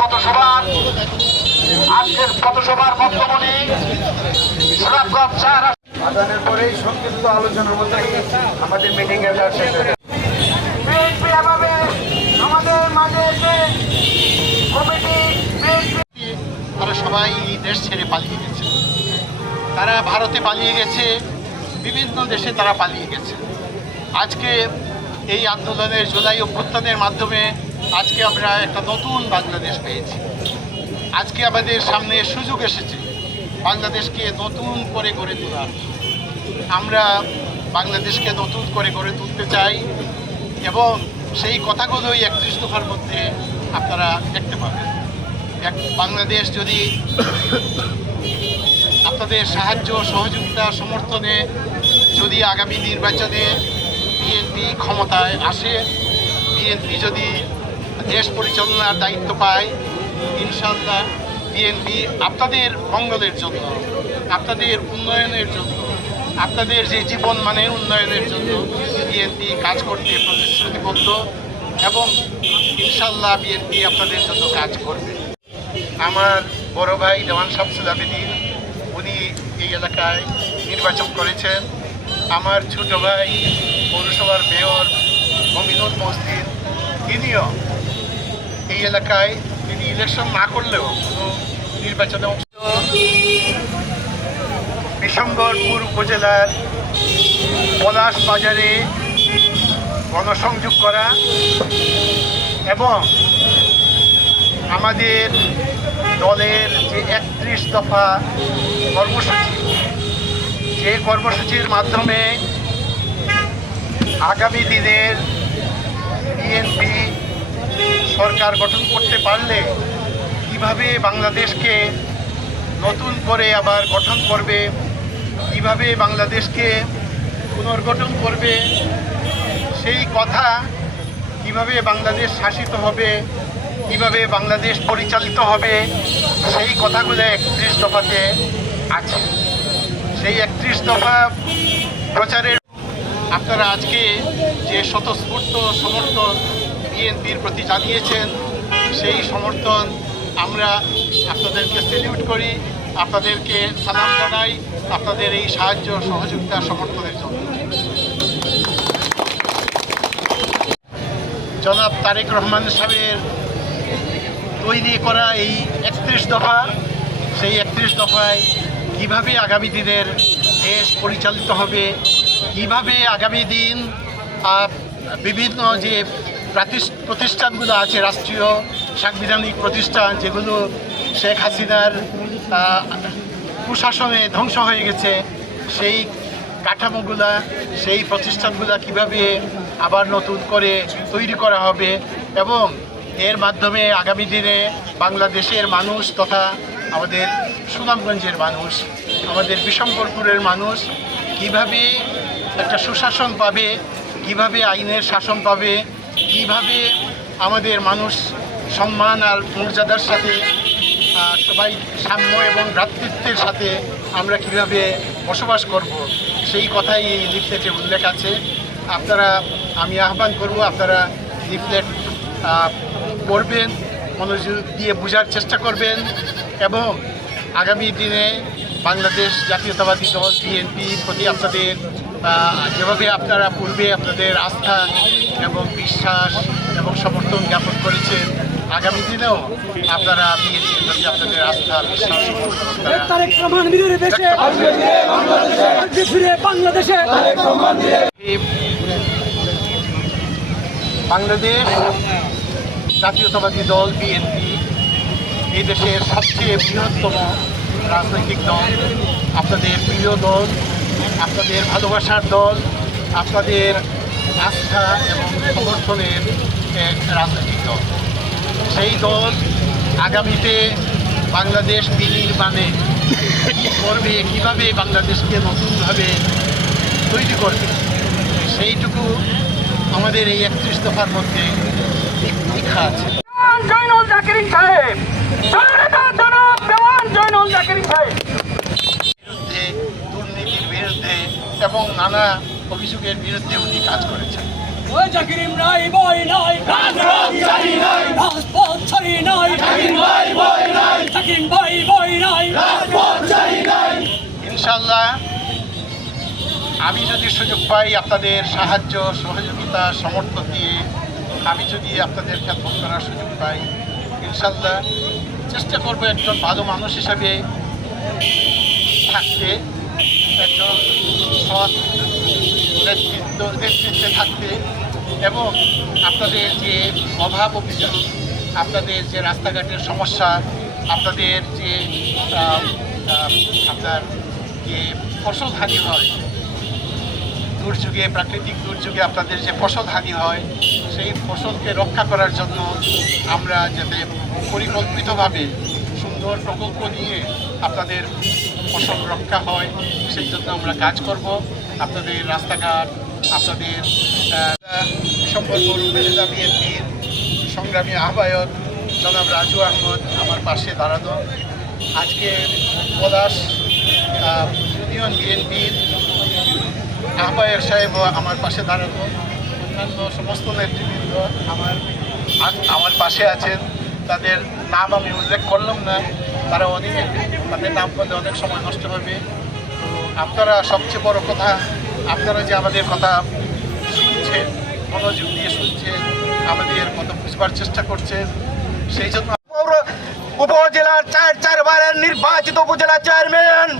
পথসভার আজকের পথসভার বক্তব্যটি সুরাবগঞ্জ চার আদানের পরেই সংক্ষিপ্ত আলোচনার মধ্যে আমাদের মিটিং এর কাজ শেষ হয়েছে। বিএনপি এভাবে আমাদের মাঝে এসে কমিটি তারা সবাই এই দেশ ছেড়ে পালিয়ে গেছে। তারা ভারতে পালিয়ে গেছে বিভিন্ন দেশে তারা পালিয়ে গেছে। আজকে এই আন্দোলনের জুলাই অভ্যুত্থানের মাধ্যমে আজকে আমরা একটা নতুন বাংলাদেশ পেয়েছি। আজকে আমাদের সামনে সুযোগ এসেছে। বাংলাদেশকে নতুন করে গড়ে তোলার। আমরা বাংলাদেশকে নতুন করে গড়ে তুলতে চাই এবং সেই কথাগুলোই একত্রিশ দফার মধ্যে আপনারা দেখতে পাবেন। এক বাংলাদেশ যদি আপনাদের সাহায্য, সহযোগিতা, সমর্থনে যদি আগামী নির্বাচনে বিএনপি ক্ষমতায় আসে, বিএনপি যদি দেশ পরিচালনার দায়িত্ব পায় ইনশাল্লাহ বিএনপি আপনাদের মঙ্গলের জন্য, আপনাদের উন্নয়নের জন্য, আপনাদের যে জীবন মানের উন্নয়নের জন্য বিএনপি কাজ করতে প্রতিশ্রুতিবদ্ধ এবং ইনশাল্লাহ বিএনপি আপনাদের জন্য কাজ করবে। আমার বড় ভাই দেওয়ান শামসুল আবেদিন উনি এই এলাকায় নির্বাচন করেছেন। আমার ছোট ভাই পৌরসভার মেয়র মমিনুল মসজিদ, তিনিও এই এলাকায় তিনি ইলেকশন না করলেও নির্বাচনে অংশ বিশম্বরপুর উপজেলার পলাশ বাজারে গণসংযোগ করা এবং আমাদের দলের যে একত্রিশ দফা কর্মসূচি, যে কর্মসূচির মাধ্যমে আগামী দিনের বিএনপি সরকার গঠন করতে পারলে কীভাবে বাংলাদেশকে নতুন করে আবার গঠন করবে, কীভাবে বাংলাদেশকে পুনর্গঠন করবে, সেই কথা কীভাবে বাংলাদেশ শাসিত হবে, কীভাবে বাংলাদেশ পরিচালিত হবে, সেই কথাগুলো একত্রিশ দফাতে আছে। সেই একত্রিশ দফা প্রচারের আপনারা আজকে যে স্বতঃস্ফূর্ত সমর্থন বিএনপির প্রতি জানিয়েছেন, সেই সমর্থন আমরা আপনাদেরকে সেলিউট করি, আপনাদেরকে সালাম জানাই, আপনাদের এই সাহায্য, সহযোগিতা, সমর্থনের জন্য। জনাব তারেক রহমান সাহেবের তৈরি করা এই একত্রিশ দফা, সেই একত্রিশ দফায় কীভাবে আগামী দিনের দেশ পরিচালিত হবে, কীভাবে আগামী দিন বিভিন্ন যে প্রতিষ্ঠানগুলো আছে, রাষ্ট্রীয় সাংবিধানিক প্রতিষ্ঠান যেগুলো শেখ হাসিনার কুশাসনে ধ্বংস হয়ে গেছে, সেই কাঠামোগুলা, সেই প্রতিষ্ঠানগুলা কীভাবে আবার নতুন করে তৈরি করা হবে এবং এর মাধ্যমে আগামী দিনে বাংলাদেশের মানুষ তথা আমাদের সুনামগঞ্জের মানুষ, আমাদের বিশম্বরপুরের মানুষ কীভাবে একটা সুশাসন পাবে, কীভাবে আইনের শাসন পাবে কীভাবে আমাদের মানুষ সম্মান আর মর্যাদার সাথে সবাই সাম্য এবং ভ্রাতৃত্বের সাথে আমরা কীভাবে বসবাস করব, সেই কথাই এই লিফলেটে উল্লেখ আছে। আপনারা, আমি আহ্বান করব, আপনারা লিফলেট পড়বেন, মনোযোগ দিয়ে বোঝার চেষ্টা করবেন এবং আগামী দিনে বাংলাদেশ জাতীয়তাবাদী দল বিএনপি প্রতি আপনাদের যেভাবে আপনারা পূর্বে আপনাদের আস্থা এবং বিশ্বাস এবং সমর্থন জ্ঞাপন করেছেন আগামী দিনেও আপনারা আপনাদের আস্থা বিশ্বাস বাংলাদেশ জাতীয়তাবাদী দল বিএনপি এই দেশের সবচেয়ে বৃহত্তম রাজনৈতিক দল আপনাদের প্রিয় দল আপনাদের ভালোবাসার দল আপনাদের আস্থা এবং সমর্থনের এক রাজনৈতিক দল। সেই দল আগামীতে বাংলাদেশ বিনির্মাণে কী করবে কীভাবে বাংলাদেশকে নতুনভাবে তৈরি করবে? সেইটুকু আমাদের এই একত্রিশ দফার মধ্যে লেখা আছে। জয়নুল জাকিরিন সাহেব জননেতা জনাব দেওয়ান জয়নুল জাকিরিন সাহেব। বিরুদ্ধে দুর্নীতির বিরুদ্ধে এবং নানা অভিযোগের বিরুদ্ধে উনি কাজ করেছেন। ওই জাকিরিম নাই বই নাই রাজপথ ছাড়ি নাই। রাজপথ ছাড়ি নাই। জাকির ভাই বই নাই। জাকির ভাই বই নাই। রাজপথ ছাড়ি নাই। ইনশাল্লাহ আমি যদি সুযোগ পাই আপনাদের সাহায্য সহযোগিতা সমর্থন দিয়ে আমি যদি আপনাদের খেদমত করার সুযোগ পাই ইনশাল্লাহ চেষ্টা করব একজন ভালো মানুষ হিসাবে থাকতে একজন সৎ নেতৃত্ব নেতৃত্বে থাকতে এবং আপনাদের যে অভাব অভিযোগ আপনাদের যে রাস্তাঘাটের সমস্যা, আপনাদের যে আপনার যে ফসল হানি হয়, দুর্যোগে, প্রাকৃতিক দুর্যোগে আপনাদের যে ফসল হানি হয়, সেই ফসলকে রক্ষা করার জন্য আমরা যাতে পরিকল্পিতভাবে সুন্দর প্রকল্প নিয়ে আপনাদের ফসল রক্ষা হয়, সেই জন্য আমরা কাজ করব। আপনাদের রাস্তাঘাট, আপনাদের সম্বলপুর উপজেলা বিএনপির সংগ্রামী আহ্বায়ক জনাব রাজু আহমদ আমার পাশে দাঁড়ানো। আজকে পলাশ ইউনিয়ন বিএনপির আহ্বায়ক সাহেব আমার পাশে দাঁড়ানো। অন্যান্য সমস্ত নেতৃবৃন্দ আমার আমার পাশে আছেন। তাদের নাম আমি উল্লেখ করলাম না। তারা অনেক তাদের নাম বললে অনেক সময় নষ্ট হবে। আপনারা সবচেয়ে বড় কথা, আপনারা যে আমাদের কথা শুনছেন, মনোযোগ দিয়ে শুনছেন, আমাদের কথা বুঝবার চেষ্টা করছেন, সেই জন্য উপজেলার চার চারবারের নির্বাচিত উপজেলা চেয়ারম্যান